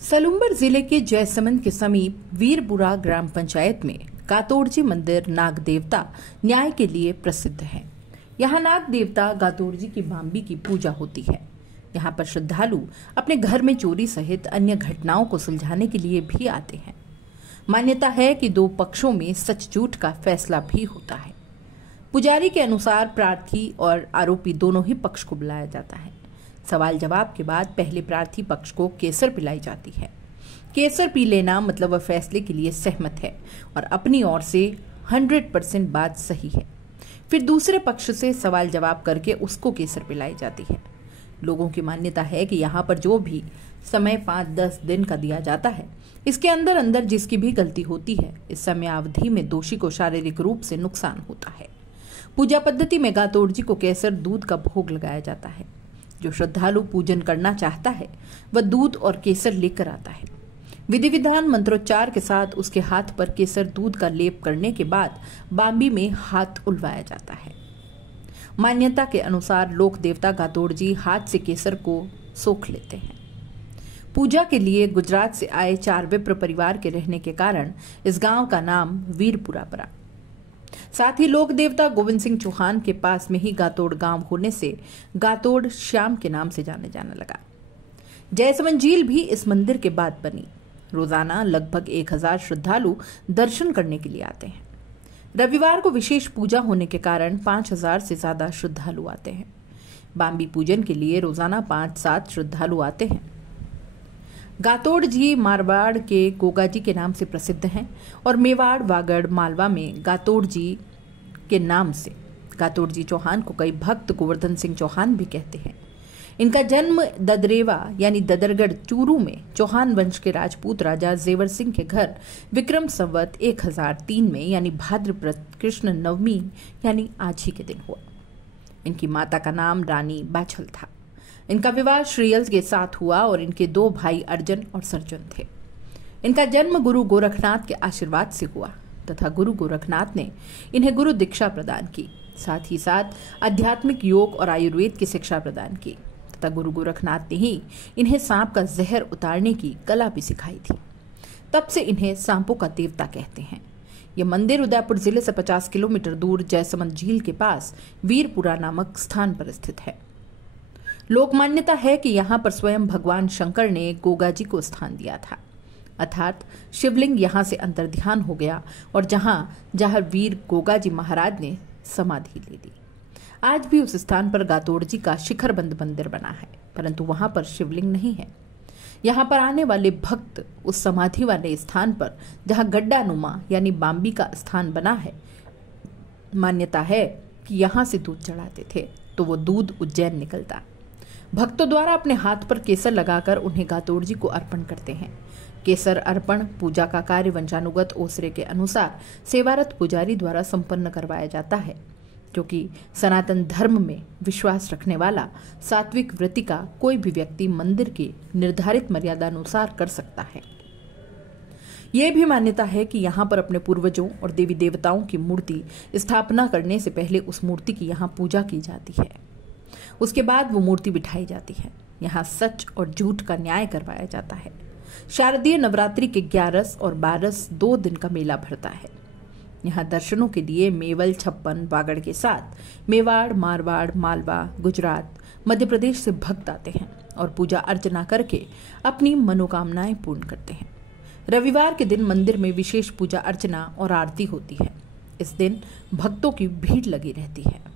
सलूम्बर जिले के जयसमंद के समीप वीरपुरा ग्राम पंचायत में गातोड़जी मंदिर नाग देवता न्याय के लिए प्रसिद्ध है। यहाँ नाग देवता गातोड़जी की बाम्बी की पूजा होती है। यहाँ पर श्रद्धालु अपने घर में चोरी सहित अन्य घटनाओं को सुलझाने के लिए भी आते हैं। मान्यता है कि दो पक्षों में सच झूठ का फैसला भी होता है। पुजारी के अनुसार प्रार्थी और आरोपी दोनों ही पक्ष को बुलाया जाता है। सवाल जवाब के बाद पहले प्रार्थी पक्ष को केसर पिलाई जाती है। केसर पी लेना मतलब वह फैसले के लिए सहमत है और अपनी ओर से 100% बात सही है। फिर दूसरे पक्ष से सवाल जवाब करके उसको केसर पिलाई जाती है। लोगों की मान्यता है कि यहाँ पर जो भी समय 5-10 दिन का दिया जाता है, इसके अंदर अंदर जिसकी भी गलती होती है, इस समय अवधि में दोषी को शारीरिक रूप से नुकसान होता है। पूजा पद्धति में गातोड़जी को केसर दूध का भोग लगाया जाता है। जो श्रद्धालु पूजन करना चाहता है वह दूध और केसर लेकर आता है। विधि विधान मंत्रोच्चार के साथ उसके हाथ पर केसर दूध का लेप करने के बाद बाम्बी में हाथ उलवाया जाता है। मान्यता के अनुसार लोक देवता गातोड़जी हाथ से केसर को सोख लेते हैं। पूजा के लिए गुजरात से आए 4 विप्र परिवार के रहने के कारण इस गांव का नाम वीरपुरा पड़ा। साथ ही लोक देवता गोविंद सिंह चौहान के पास में ही गातोड़ गांव होने से गातोड़ श्याम के नाम से जाने जाने लगा। जयसमंद झील भी इस मंदिर के बाद बनी। रोजाना लगभग 1000 श्रद्धालु दर्शन करने के लिए आते हैं। रविवार को विशेष पूजा होने के कारण 5000 से ज्यादा श्रद्धालु आते हैं। बाम्बी पूजन के लिए रोजाना 5-7 श्रद्धालु आते हैं। गातोड़जी मारवाड़ के गोगाजी के नाम से प्रसिद्ध हैं और मेवाड़, वागड़, मालवा में गातोड़जी के नाम से गातोड़जी चौहान को कई भक्त गोवर्धन सिंह चौहान भी कहते हैं। इनका जन्म ददरेवा यानी ददरगढ़ चूरू में चौहान वंश के राजपूत राजा जेवर सिंह के घर विक्रम संवत 1003 में यानी भाद्रपद कृष्ण नवमी यानी आज ही के दिन हुआ। इनकी माता का नाम रानी बाछल था। इनका विवाह श्रीयल के साथ हुआ और इनके 2 भाई अर्जन और सर्जन थे। इनका जन्म गुरु गोरखनाथ के आशीर्वाद से हुआ तथा गुरु गोरखनाथ ने इन्हें गुरु दीक्षा प्रदान की। साथ ही साथ आध्यात्मिक योग और आयुर्वेद की शिक्षा प्रदान की तथा गुरु गोरखनाथ ने ही इन्हें सांप का जहर उतारने की कला भी सिखाई थी। तब से इन्हें सांपों का देवता कहते हैं। यह मंदिर उदयपुर जिले से 50 किलोमीटर दूर जयसमंद झील के पास वीरपुरा नामक स्थान पर स्थित है। लोक मान्यता है कि यहाँ पर स्वयं भगवान शंकर ने गोगाजी को स्थान दिया था, अर्थात शिवलिंग यहाँ से अंतर्ध्यान हो गया और जहाँ वीर गोगाजी महाराज ने समाधि ले ली। आज भी उस स्थान पर गातोड़जी का शिखरबंद मंदिर बना है, परंतु वहां पर शिवलिंग नहीं है। यहाँ पर आने वाले भक्त उस समाधि वाले स्थान पर जहाँ गड्ढानुमा यानी बाम्बी का स्थान बना है, मान्यता है कि यहाँ से दूध चढ़ाते थे तो वो दूध उज्जैन निकलता। भक्तों द्वारा अपने हाथ पर केसर लगाकर उन्हें गातोड़जी को अर्पण करते हैं। केसर अर्पण पूजा का कार्य वंशानुगत ओसरे के अनुसार सेवारत पुजारी द्वारा संपन्न करवाया जाता है, क्योंकि सनातन धर्म में विश्वास रखने वाला सात्विक वृत्ति का कोई भी व्यक्ति मंदिर के निर्धारित मर्यादा अनुसार कर सकता है। यह भी मान्यता है कि यहाँ पर अपने पूर्वजों और देवी देवताओं की मूर्ति स्थापना करने से पहले उस मूर्ति की यहाँ पूजा की जाती है। उसके बाद वो मूर्ति बिठाई जाती है। यहाँ सच और झूठ का न्याय करवाया जाता है। शारदीय नवरात्रि के 11 और 12 2 दिन का मेला भरता है। यहाँ दर्शनों के लिए मेवल, छप्पन, वागड़ के साथ मेवाड़, मारवाड़, मालवा, गुजरात, मध्य प्रदेश से भक्त आते हैं और पूजा अर्चना करके अपनी मनोकामनाएं पूर्ण करते हैं। रविवार के दिन मंदिर में विशेष पूजा अर्चना और आरती होती है। इस दिन भक्तों की भीड़ लगी रहती है।